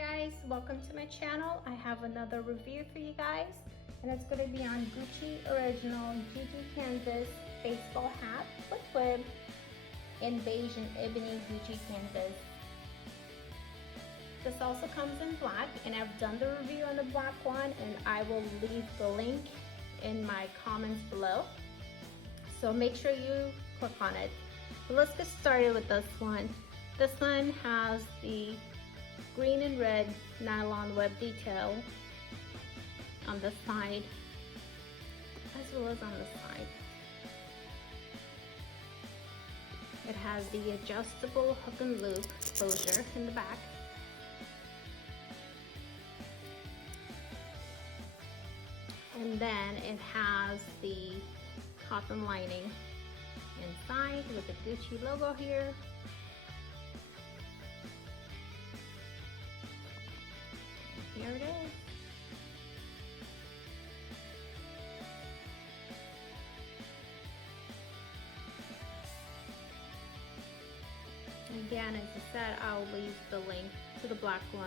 guys, welcome to my channel. I have another review for you guys, and it's going to be on Gucci Original GG Canvas baseball hat with web in beige and ebony Gucci canvas. This also comes in black, and I've done the review on the black one, and I will leave the link in my comments below. So make sure you click on it. But let's get started with this one. This one has the green and red nylon web detail on the side as well as on the side. It has the adjustable hook and loop closure in the back. And then it has the cotton lining inside with the Gucci logo here. And here it is. Again, as I said, I'll leave the link to the black one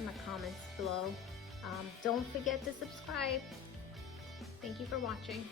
in my comments below. Don't forget to subscribe. Thank you for watching.